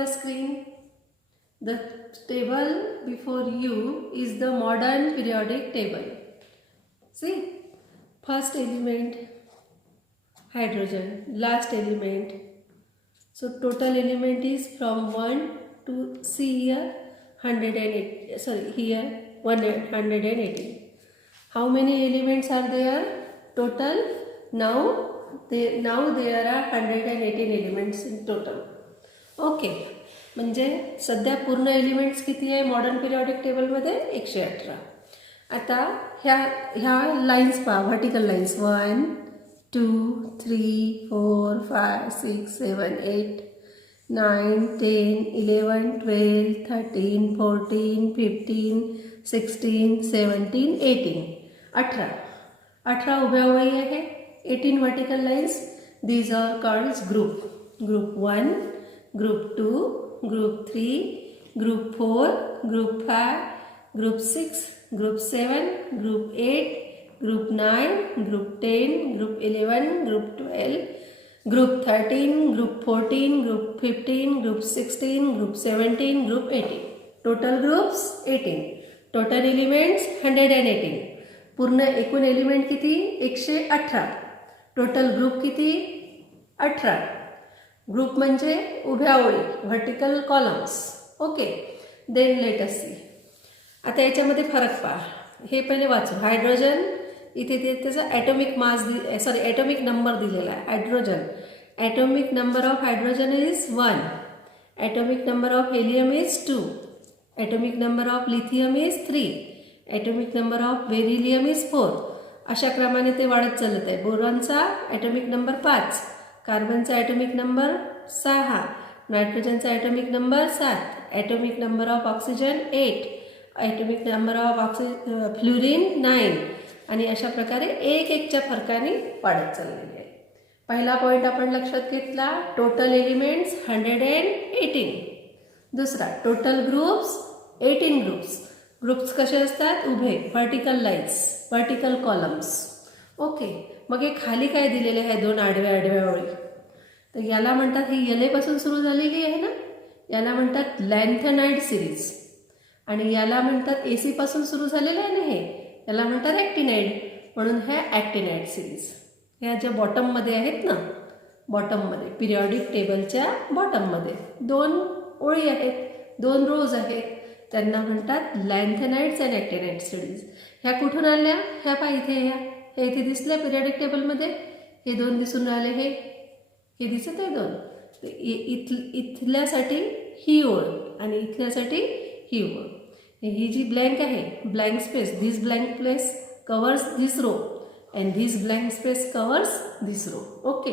the screen? The table before you is the modern periodic table. See, first element hydrogen, last element. So total element is from 1 to see here 108. Sorry, here 118. How many elements are there total? Now there are 118 elements in total. Okay, म्हणजे सध्या पूर्ण elements किती आहे modern periodic टेबलमध्ये? 118. आता ह्या lines पहा, vertical lines 1 2 3 4 5 6 7 8 9 10 11 12 13 14 15 16 17 18. 18 उभ्या ओळी आहे, 18 vertical lines. These are called group 1, Group 2, Group 3, Group 4, Group 5, Group 6, Group 7, Group 8, Group 9, Group 10, Group 11, Group 12, Group 13, Group 14, Group 15, Group 16, Group 17, Group 18. Total groups 18. Total elements 118. पूर्ण एकूण element किती? 118. Total group किती? 18. Group म्हणजे उभ्या ओळी, vertical columns. Okay, then let us see. आता याच्यामध्ये फरक पहा. हे पहिले वाचू. हायड्रोजन इथे त्याचा ॲटॉमिक मास ॲटॉमिक नंबर दिलेला आहे. Hydrogen atomic number of hydrogen is 1. Atomic number of helium is 2. Atomic number of lithium is 3. Atomic number of beryllium is 4. अशा क्रमाने ते वाढत चालत आहे. बोरॉनचा ॲटॉमिक नंबर 5, कार्बनचा ॲटॉमिक नंबर 6, नायट्रोजनचा atomic number 7, atomic number of oxygen 8, atomic number of fluorine 9. आणि अशा प्रकारे एकच्या फरकाने वाढत चाललेली आहे. पहिला पॉईंट आपण लक्षात घेतला, टोटल एलिमेंट्स 118. दुसरा, टोटल ग्रुप्स 18 ग्रुप्स कसे असतात? उभे, vertical lines, vertical columns. Okay, मग हे खाली काय दिलेले आहे? 2 आडव्या ओळी. तर याला म्हणतात, ही एल पासून सुरू झालेली आहे ना, याला म्हणतात लॅन्थेनाइड सिरीज. आणि याला म्हणतात एसी पासून सुरू झालेलं आहे ना, हे याला म्हणतात ॲक्टिनाइड. म्हणून ह्या ॲक्टिनाइड सिरीज ह्या ज्या बॉटममध्ये आहेत ना, बॉटममध्ये पिरियॉडिक टेबलच्या बॉटममध्ये 2 ओळी आहेत, 2 रोज आहेत, त्यांना म्हणतात लॅन्थेनाइड्स अँड ॲक्टिनाइड सिरीज. ह्या कुठून आल्या? ह्या पहा इथे, हे इथे दिसल्या पिरियॉडिक टेबलमध्ये. हे 2 दिसून राहिले, हे दिसत आहे 2. इथल्यासाठी ही ओळ आणि इथल्यासाठी ही ओळ. ही जी ब्लँक आहे, blank space, this blank place covers this row and this blank space covers this row. Okay,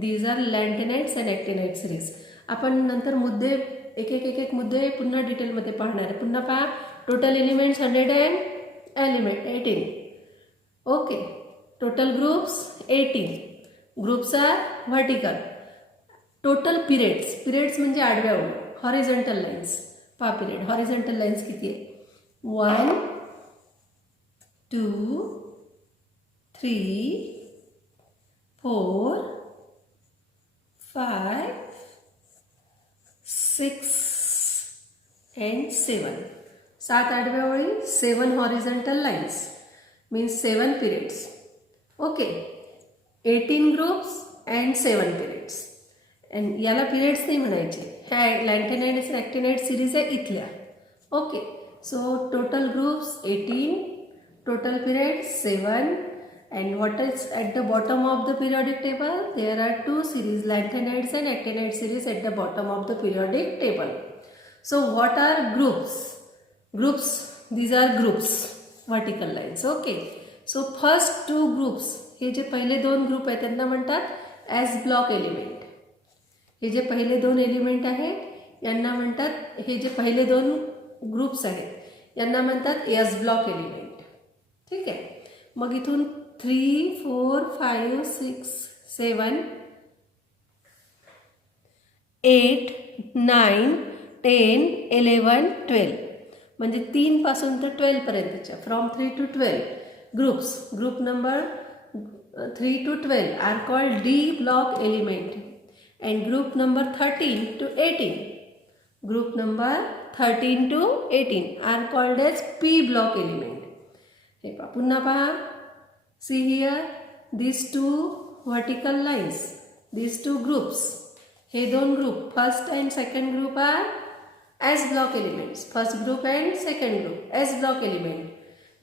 these are lanthanides and actinide series. आपण नंतर मुद्दे एक मुद्दे पुन्हा डिटेलमध्ये पाहणार आहे. पुन्हा पहा, total elements 118. Okay, total groups 18. Groups are vertical. Total periods म्हणजे आडव्या ओळी, हॉरिझॉन्टल लाईन्स. पहा पिरियड, हॉरिझॉन्टल लाईन्स किती आहे? 1 2 3 4 5 6 and 7. 7 आडव्या ओळी, 7 horizontal lines, means 7 periods. Okay, 18 groups and 7 periods. And याला पिरियड्स नाही म्हणायचे. ह्या लॅन्थेनाइड आणि ॲक्टिनाइड सिरीज आहे इथल्या. Okay, so total groups 18, total periods 7. And what is at the bottom of the periodic table? There are 2 series, lanthanides and actinide series at the bottom of the periodic table. So what are groups? Groups, these are groups, vertical lines. Okay. So first 2 groups, हे जे पहिले 2 group आहेत त्यांना म्हणतात S block element. हे जे पहिले 2 element आहेत यांना म्हणतात, हे जे पहिले 2 ग्रुप्स आहेत यांना म्हणतात एस ब्लॉक एलिमेंट. ठीक आहे. मग इथून 3 4 5 6 7 8 9 10 11 12 म्हणजे 3 पासून तर 12 पर्यंतच्या, from 3 to 12 groups. Group number 3 to 12 are called D block element. And group number 13 to 18 Group number 13 to 18 are called as p block element. हे पहा, पुन्हा पहा. See here, these two vertical lines, these two groups. हे दोन group, first and second group are S block elements. First group and second group, S block element.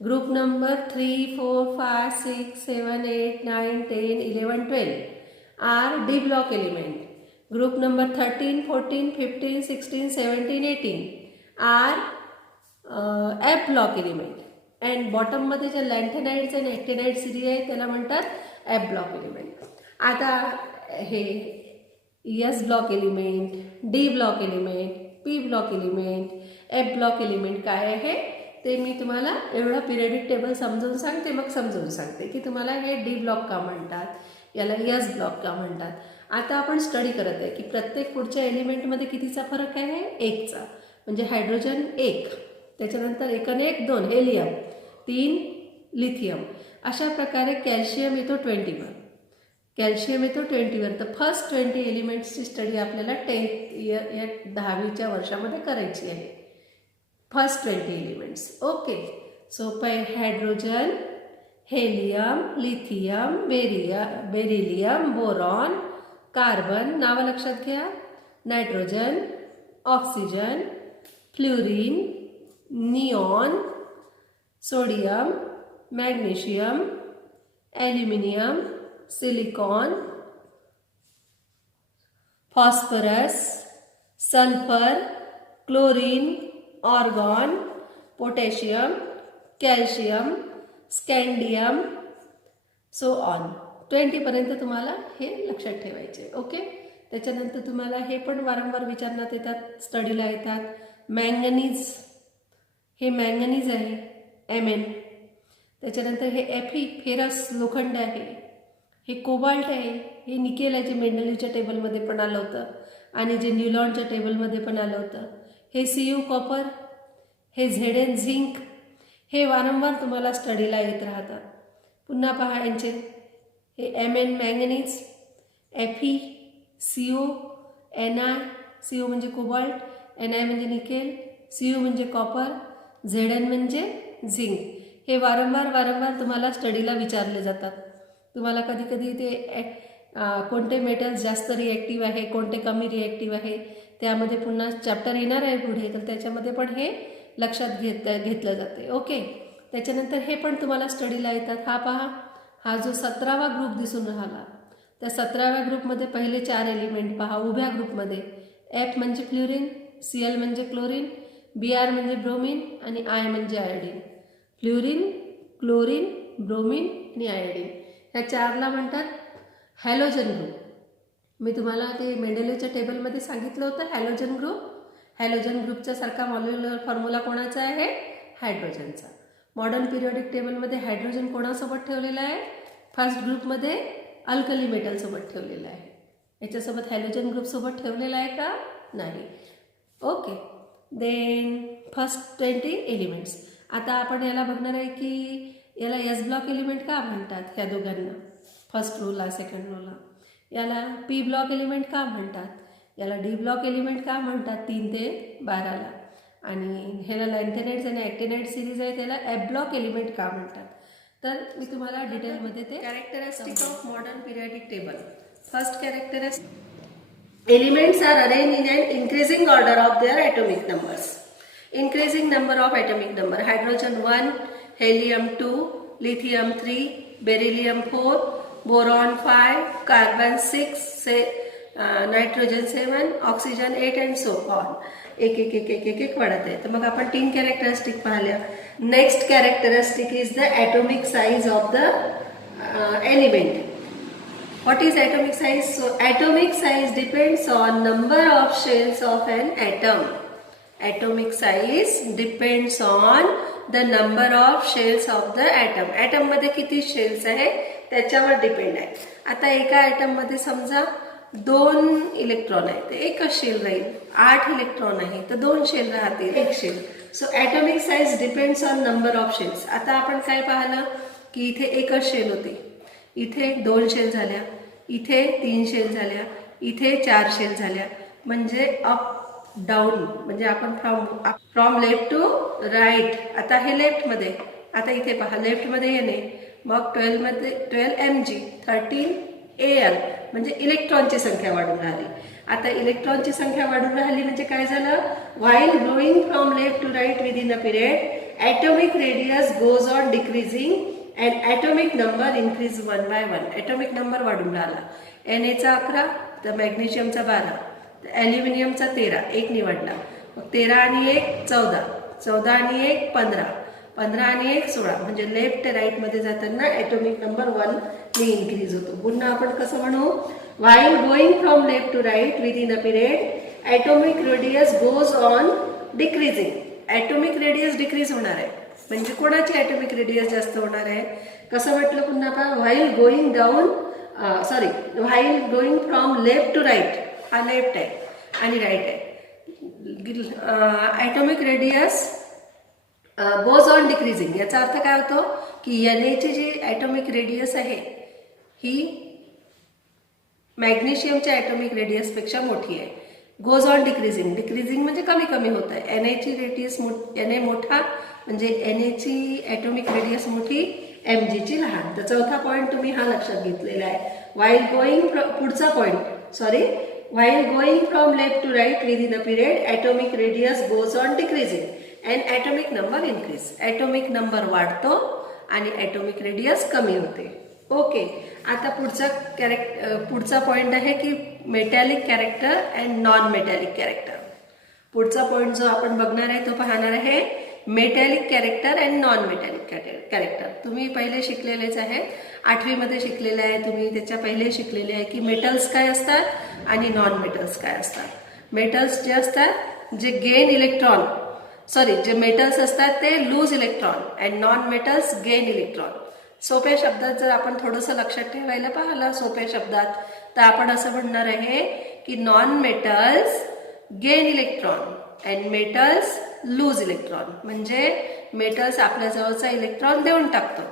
Group number 3, 4, 5, 6, 7, 8, 9, 10, 11, 12 are D block element. Group number 13, 14, 15, 16, 17, 18 are F block element. And bottom मध्ये जे लॅन्थेनाइड्स आणि ॲक्टिनाइड series आहे त्याला म्हणतात F block element. आता हे S block element, D block element, P block element, F block element काय आहे ते मी तुम्हाला एवढा पिरियडिक टेबल समजून सांगते, मग समजून सांगते की तुम्हाला हे डी ब्लॉक का म्हणतात, याला एस ब्लॉक का म्हणतात. आता आपण स्टडी करत आहे की प्रत्येक पुढच्या एलिमेंटमध्ये कितीचा फरक आहे, एकचा. म्हणजे हायड्रोजन 1, त्याच्यानंतर 1 आणि 1 2 हेलियम, 3 लिथियम. अशा प्रकारे कॅल्शियम येतो 20वर, कॅल्शियम येतो 20वर. तर फर्स्ट 20 एलिमेंट्सची स्टडी आपल्याला 10th इयर या 10वीच्या वर्षामध्ये करायची आहे. First 20 elements. Okay. So by hydrogen, helium, lithium, beryllium, boron, carbon. नाव लक्षात घ्या. Nitrogen, oxygen, fluorine, neon, sodium, magnesium, aluminium, silicon, phosphorus, sulfur, chlorine, argon, potassium, calcium, scandium, so on. 20पर्यंत तुम्हाला हे लक्षात ठेवायचे. ओके. त्याच्यानंतर तुम्हाला हे पण वारंवार विचारण्यात येतात, स्टडीला येतात. मँगनीज, हे मँगनीज आहे Mn. त्याच्यानंतर हे Fe फेरस लोखंड आहे. हे कोबाल्ट आहे. हे निकेल आहे जे मेंडलीच्या टेबलमध्ये पण आलं होतं आणि जे न्यूलॉनच्या टेबलमध्ये पण आलं होतं. हे Cu कॉपर, हे Zn झिंक. हे वारंवार तुम्हाला स्टडीला येत राहतात. पुन्हा पहा यांचे, हे Mn manganese, Fe, Cu, Ni. Cu म्हणजे कोबाल्ट, Ni म्हणजे निकेल, Cu म्हणजे कॉपर, Zn म्हणजे झिंक. हे वारंवार तुम्हाला स्टडीला विचारले जातात. तुम्हाला कधी कधी ते कोणते मेटल्स जास्त रिॲक्टिव्ह आहे, कोणते कमी रिॲक्टिव्ह आहे, त्यामध्ये पुन्हा चॅप्टर येणार आहे पुढे, तर त्याच्यामध्ये पण हे लक्षात घेतलं जाते. ओके. त्याच्यानंतर हे पण तुम्हाला स्टडीला येतात. हा पहा, हा जो 17वा ग्रुप दिसून राहिला, त्या 17व्या ग्रुपमध्ये पहिले 4 एलिमेंट पहा. उभ्या ग्रुपमध्ये F म्हणजे फ्ल्युरिन, Cl म्हणजे क्लोरीन, Br म्हणजे ब्रोमिन आणि I म्हणजे आयोडीन. फ्ल्युरिन, क्लोरीन, ब्रोमिन आणि आयोडीन, ह्या 4ला म्हणतात हॅलोजन ग्रुप. मी तुम्हाला ते मेंडेलीच्या टेबलमध्ये सांगितलं होतं हॅलोजन ग्रुप. हॅलोजन ग्रुपच्या सारखा मॉलिक्युलर फॉर्म्युला कोणाचा आहे, हायड्रोजनचा. मॉडर्न पिरियडिक टेबलमध्ये हायड्रोजन कोणासोबत ठेवलेला आहे, फर्स्ट ग्रुपमध्ये अल्कली मेटलसोबत ठेवलेला आहे. याच्यासोबत हॅलोजन ग्रुपसोबत ठेवलेला आहे का, नाही. ओके. Then first 20 elements. आता आपण याला बघणार आहे की याला एस ब्लॉक एलिमेंट का म्हणतात, ह्या दोघांना, फर्स्ट रोला सेकंड रोला. याला पी ब्लॉक एलिमेंट का म्हणतात, याला डी ब्लॉक एलिमेंट का म्हणतात 3 ते 12ला. आणि ह्याला लॅन्थेनाइड्स आणि ॲक्टिनाइड सिरीज आहे त्याला एफ ब्लॉक एलिमेंट का म्हणतात. तर मी तुम्हाला डिटेलमध्ये ते characteristic of modern periodic table. First characteristic, elements are arrange in an increasing order of their atomic numbers. Increasing number of atomic number, hydrogen 1, helium 2, lithium 3, beryllium 4, boron 5, carbon 6, nitrogen 7, oxygen 8 and so on. एक एक एक एक एक एक वाढत आहे. तर मग आपण 3 कॅरेक्टरिस्टिक पाहिल्या. Next characteristic is the atomic size of the element. What is atomic size? So atomic size depends on number of shells of an atom. Atomic size depends on the number of shells of the atom. Atom मध्ये किती shells आहे त्याच्यावर depend आहे. आता एका atom मध्ये समजा 2 electron आहे तर एकच शेल राहील. 8 इलेक्ट्रॉन आहे तर 2 शेल राहतील, एक शेल. So atomic size depends on number of shells. आता आपण काय पाहिलं की इथे एकच शेल होते, इथे 2 शेल झाल्या, इथे 3 शेल झाल्या, इथे 4 शेल झाल्या. म्हणजे डाऊन म्हणजे आपण फ्रॉम लेफ्ट टू राईट. आता हे लेफ्टमध्ये, आता इथे पहा लेफ्टमध्ये येणे, मग 12 mg, 13 al म्हणजे इलेक्ट्रॉनची संख्या वाढून राहिली. आता इलेक्ट्रॉनची संख्या वाढून राहिली म्हणजे काय झालं, while growing from left to right within a period atomic radius goes on decreasing and atomic number increase 1 by 1. Atomic number वाढून राहिला. Na चा 11, तर मॅग्नेशियमचा 12, ॲल्युमिनियमचा 13, एक निवडला. मग 13 आणि 1 14, 14 आणि 1 15, 15 आणि 1 16 म्हणजे लेफ्ट ते राईटमध्ये जाताना ॲटॉमिक नंबर 1 ने इन्क्रीज होतो. पुन्हा आपण कसं म्हणू, while going from left to right within a period atomic radius goes on decreasing. Atomic radius decrease होणार आहे म्हणजे कोणाची ॲटॉमिक रेडियस जास्त होणार आहे. कसं म्हटलं पुन्हा पहा, while going down while going from left to right, हा लेफ्ट आहे आणि राईट आहे. Atomic radius goes on decreasing याचा अर्थ काय होतो की Na ची जी ॲटॉमिक रेडियस आहे ही मॅग्नेशियमच्या ॲटॉमिक रेडियसपेक्षा मोठी आहे. गोज ऑन डिक्रीजिंग, डिक्रीजिंग म्हणजे कमी कमी होत आहे. Na ची रेडियस Na मोठा म्हणजे Na ची ॲटॉमिक रेडियस मोठी, Mg ची लहान. तर चौथा पॉईंट तुम्ही हा लक्षात घेतलेला आहे. व्हाईल गोईंग पुढचा point while going from left to right within a period atomic radius goes on decreasing and atomic number increase. Atomic number वाढतो आणि ॲटॉमिक रेडियस कमी होते. ओके, आता पुढचा पॉईंट आहे की metallic character and non metallic character. पुढचा point जो आपण बघणार आहे तो पाहणार आहे metallic character and non metallic character. तुम्ही पहिले शिकलेलेच आहे, 8वी मध्ये शिकलेले आहे तुम्ही. त्याच्या पहिले शिकलेले आहे की मेटल्स काय असतात आणि नॉन मेटल्स काय असतात. मेटल्स जे असतात जे गेन इलेक्ट्रॉन, जे मेटल्स असतात ते loose electron and non metals gain electron. सोप्या शब्दात जर आपण थोडंसं लक्षात ठेवायला पाहिलं सोप्या शब्दात, तर आपण असं म्हणणार आहे की non metals gain electron and metals loose electron. म्हणजे मेटल्स आपल्या जवळचा इलेक्ट्रॉन देऊन टाकतो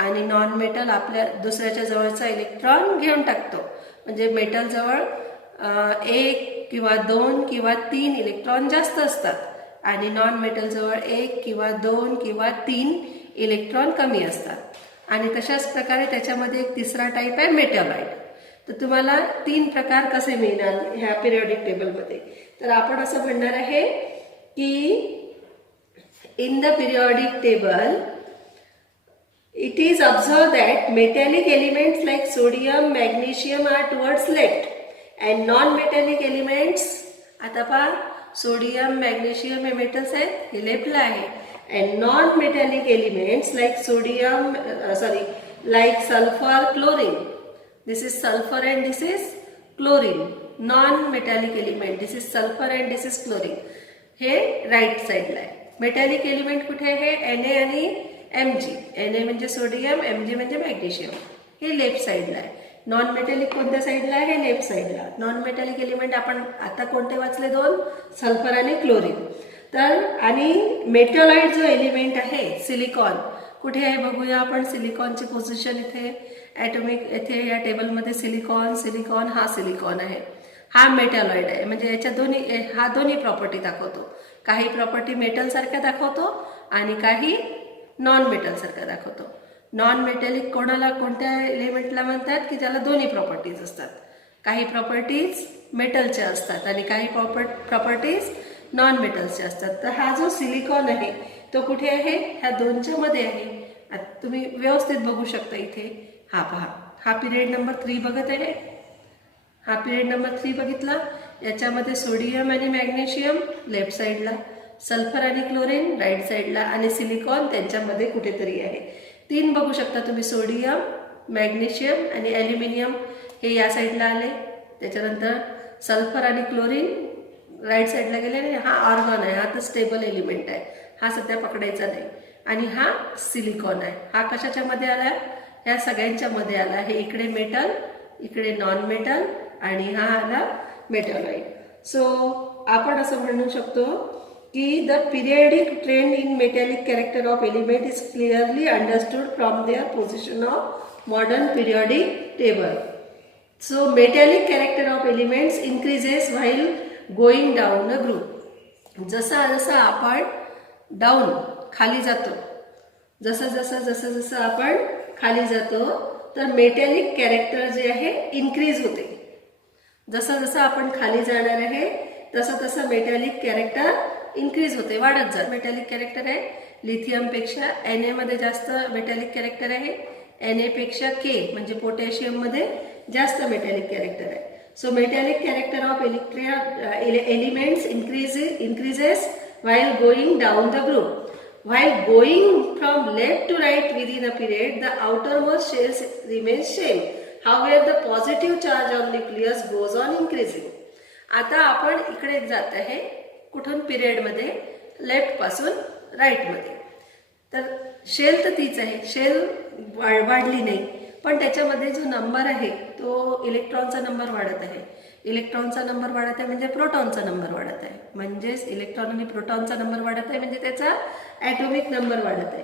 आणि नॉन मेटल आपल्या दुसऱ्याच्या जवळचा इलेक्ट्रॉन घेऊन टाकतो. म्हणजे मेटल जवळ 1 किंवा 2 किंवा 3 इलेक्ट्रॉन जास्त असतात आणि नॉन मेटल जवळ 1 किंवा 2 किंवा 3 इलेक्ट्रॉन कमी असतात. आणि तशाच प्रकारे त्याच्यामध्ये एक तिसरा टाईप आहे मेटॅलॉइड. तर तुम्हाला 3 प्रकार कसे मिळणार ह्या पिरियडिक टेबलमध्ये, तर आपण असं म्हणणार आहे की in the periodic table it is observed that metallic elements like sodium, magnesium are towards left and non-metallic elements, आता पहा सोडियम मॅग्नेशियम हे मेटल्स आहेत, हे लेफ्टला आहे. and non-metallic elements like like sulfur, chlorine, this is sulfur and this is chlorine. non-metallic element, this is sulfur and this is chlorine, हे right साईडला आहे. Metallic element कुठे आहे, Na आणि Mg. Na म्हणजे सोडियम, Mg म्हणजे magnesium, हे left साईडला आहे. नॉन मेटॅलिक कोणत्या साईडला आहे, लेफ्ट साईडला. नॉन मेटॅलिक एलिमेंट आपण आता कोणते वाचले, 2, सल्फर आणि क्लोरीन. तर आणि मेटॅलॉइड जो एलिमेंट आहे सिलिकॉन कुठे आहे बघूया आपण. सिलिकॉनची पोझिशन इथे इथे या टेबलमध्ये सिलिकॉन हा सिलिकॉन आहे, हा मेटॅलॉइड आहे. म्हणजे याच्या दोन्ही प्रॉपर्टी दाखवतो. काही प्रॉपर्टी मेटल सारख्या दाखवतो आणि काही नॉन मेटल सारख्या दाखवतो. नॉन मेटॅलिक कोणत्या एलिमेंटला म्हणतात की ज्याला दोन्ही प्रॉपर्टीज असतात. काही प्रॉपर्टीज मेटलच्या असतात आणि काही प्रॉपर्टीज नॉन मेटल्सच्या असतात. तर हा जो सिलिकॉन आहे तो कुठे आहे, ह्या दोनच्या मध्ये आहे. तुम्ही व्यवस्थित बघू शकता इथे. हा पहा, हा पिरियड नंबर 3 बघत आहे. हा पिरियड नंबर 3 बघितला. याच्यामध्ये सोडियम आणि मॅग्नेशियम लेफ्ट साईडला, सल्फर आणि क्लोरीन राईट साईडला आणि सिलिकॉन त्यांच्यामध्ये कुठेतरी आहे. 3 बघू शकता तुम्ही, सोडियम, मॅग्नेशियम आणि ॲल्युमिनियम हे या साईडला आले. त्याच्यानंतर सल्फर आणि क्लोरीन राईट साईडला गेले. हा ऑर्गॉन आहे, हा तर स्टेबल एलिमेंट आहे, हा सध्या पकडायचा नाही. आणि हा सिलिकॉन आहे, हा कशाच्या मध्ये आला, ह्या सगळ्यांच्या मध्ये आला. हे इकडे मेटल, इकडे नॉन मेटल आणि हा आला मेटॅलॉइड. सो आपण असं म्हणू शकतो की the periodic trend in metallic character of element is clearly understood from their position of modern periodic table. So metallic character of elements increases while going down a group. जसा जसा आपण डाऊन खाली जातो, जसं आपण खाली जातो तर मेटॅलिक कॅरेक्टर जे आहे इन्क्रीज होते. जसं आपण खाली जाणार आहे तसं मेटॅलिक कॅरेक्टर इन्क्रीज होते, वाढत जात. मेटॅलिक कॅरेक्टर आहे लिथियम पेक्षा Na मध्ये जास्त मेटॅलिक कॅरेक्टर आहे, Na पेक्षा K म्हणजे पोटॅशियम मध्ये जास्त मेटॅलिक कॅरेक्टर आहे. So metallic character of elements increases while going down the group. While going from left to right within a period, the outermost shells remains same. However, the positive charge on nucleus goes on increasing. आता आपण इकडे जात आहे कुठून period मध्ये, left पासून right मध्ये. तर शेल तर तीच आहे, शेल वाढली नाही, पण त्याच्यामध्ये जो नंबर आहे तो इलेक्ट्रॉनचा नंबर वाढत आहे. इलेक्ट्रॉनचा नंबर वाढत आहे म्हणजे प्रोटॉनचा नंबर वाढत आहे. म्हणजेच इलेक्ट्रॉन आणि प्रोटॉनचा नंबर वाढत आहे म्हणजे त्याचा ॲटॉमिक नंबर वाढत आहे.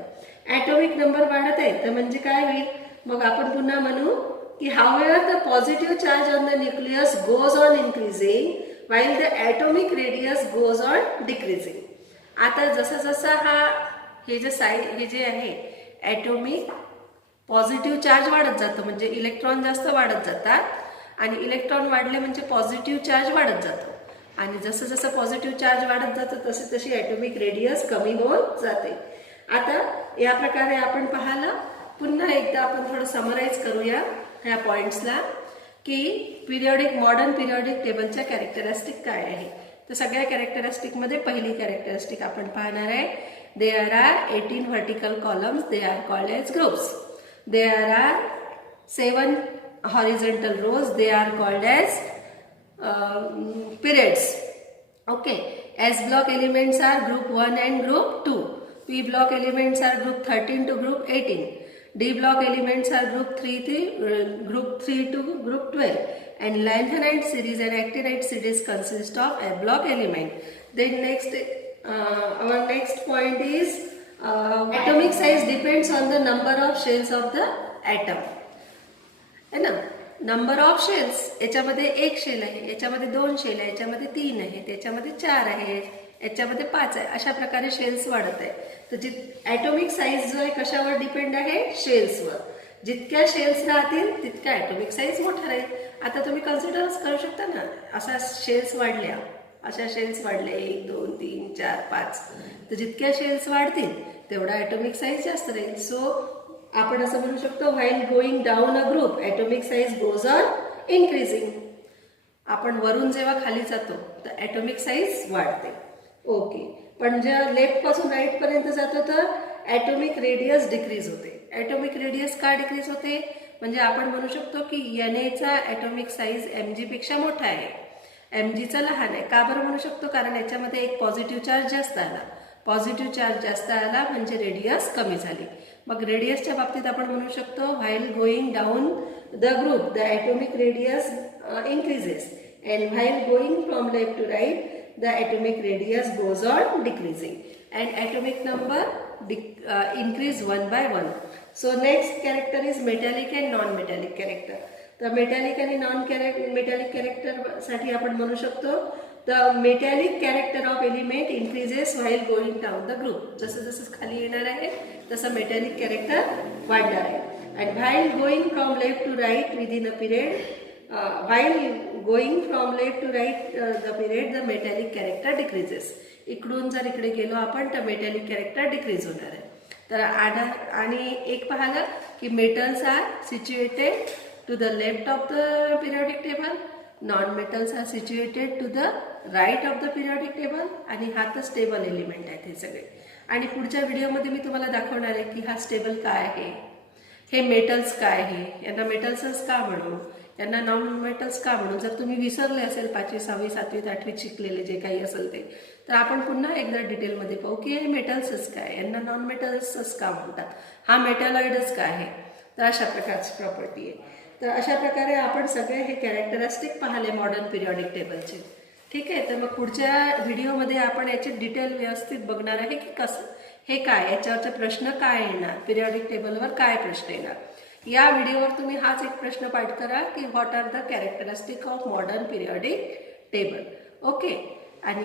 ॲटॉमिक नंबर वाढत आहे तर म्हणजे काय होईल, मग आपण पुन्हा म्हणू की however the positive charge on the nucleus goes on increasing while the atomic radius goes on decreasing. आता जसा हे जे आहे ॲटॉमिक पॉझिटिव्ह चार्ज वाढत जातं म्हणजे इलेक्ट्रॉन जास्त वाढत जातात, आणि इलेक्ट्रॉन वाढले म्हणजे पॉझिटिव्ह चार्ज वाढत जातो, आणि जसं पॉझिटिव्ह चार्ज वाढत जातं तशी ॲटॉमिक रेडियस कमी होत जाते. आता या प्रकारे आपण पाहिलं. पुन्हा एकदा आपण थोडं समराईज करूया ह्या पॉइंट्सला की मॉडर्न पिरियॉडिक टेबलच्या कॅरेक्टरिस्टिक काय आहे. तर सगळ्या कॅरेक्टरिस्टिकमध्ये पहिली कॅरेक्टरिस्टिक आपण पाहणार आहे. There are 18 vertical columns, they are called as groups. There are 7 horizontal rows, they are called as periods. Okay, S block elements are group 1 and group 2. P block elements are group 13 to group 18. D block elements are group 3 to group 12. And lanthanide series and actinide series consist of F block element. Then our next point is atomic size depends on the number of shells of the atom. है ना, number of shells. याच्यामध्ये 1 shell आहे, याच्यामध्ये 2 shell आहे, याच्यामध्ये 3 आहे, त्याच्यामध्ये 4 आहे, याच्यामध्ये 5 आहे. अशा प्रकारे शेल्स वाढत आहे. तर ॲटॉमिक साईज जो आहे कशावर डिपेंड आहे, शेल्सवर. जितक्या शेल्स राहतील तितका ॲटॉमिक साईज मोठा राहील. आता तुम्ही कन्सिडरच करू शकता ना, अशा शेल्स वाढल्या 1 2 3 4 5, तर जितक्या शेल्स वाढतील तेवढा ॲटॉमिक साईज जास्त राहील. सो आपण असं म्हणू शकतो while going down a group atomic size goes on increasing. आपण वरून जेव्हा खाली जातो तर ॲटॉमिक साईज वाढते. ओके, पण जेव्हा लेफ्ट पासून राईट पर्यंत जातो तर ॲटॉमिक रेडियस डिक्रीज होते. ॲटॉमिक रेडियस का डिक्रीज होते, म्हणजे आपण म्हणू शकतो की Na ॲटॉमिक साईज Mg पेक्षा मोठा आहे, Mg चा लहान आहे. का बरं म्हणू शकतो, कारण याच्यामध्ये एक पॉझिटिव्ह चार्ज जास्त आला. पॉझिटिव्ह चार्ज जास्त आला म्हणजे रेडियस कमी झाली. मग रेडियसच्या बाबतीत आपण म्हणू शकतो while going down the group the atomic radius increases, and while going from left to right the atomic radius goes on decreasing and atomic number increase 1 by 1. So next character is metallic and non-metallic character. तर metallic आणि metallic character साठी आपण म्हणू शकतो the metallic character of element increases while going down the group. जसं खाली येणार आहे तसं मेटॅलिक कॅरेक्टर वाढणार आहे. And while going from left to right within a period, while going from left to right the period the metallic character decreases. इकडून जर इकडे गेलो आपण तर मेटॅलिक कॅरेक्टर डिक्रीज होणार आहे. तर आणि एक पाहिलं की metals are situated to the left of the periodic table, non-metals are situated to the right of the periodic table, आणि हा तर स्टेबल एलिमेंट आहेत हे सगळे. आणि पुढच्या व्हिडिओमध्ये मी तुम्हाला दाखवणार आहे की हा स्टेबल काय आहे, हे मेटल्स काय आहे, यांना मेटल्सच का म्हणू, यांना नॉन मेटल्स का म्हणू. जर तुम्ही विसरले असेल 5वी 6वी 7वी 8वीत शिकलेले जे काही असेल ते, तर आपण पुन्हा एकदा डिटेलमध्ये पाहू की हे मेटल्सच काय, यांना नॉन मेटल्सच का म्हणतात, हा मेटॅलॉइडच काय आहे. तर अशा प्रकारची प्रॉपर्टी आहे. तर अशा प्रकारे आपण सगळे हे कॅरेक्टरिस्टिक पाहिले मॉडर्न पिरियॉडिक टेबलचे. ठीक आहे, तर मग पुढच्या व्हिडिओमध्ये आपण याचे डिटेल व्यवस्थित बघणार आहे की कसं हे काय, याच्यावरचे प्रश्न काय येणार, पिरियॉडिक टेबलवर काय प्रश्न येणार. या व्हिडिओवर तुम्ही हाच एक प्रश्न पाठ करा की what are the characteristic of modern periodic table. Okay. आणि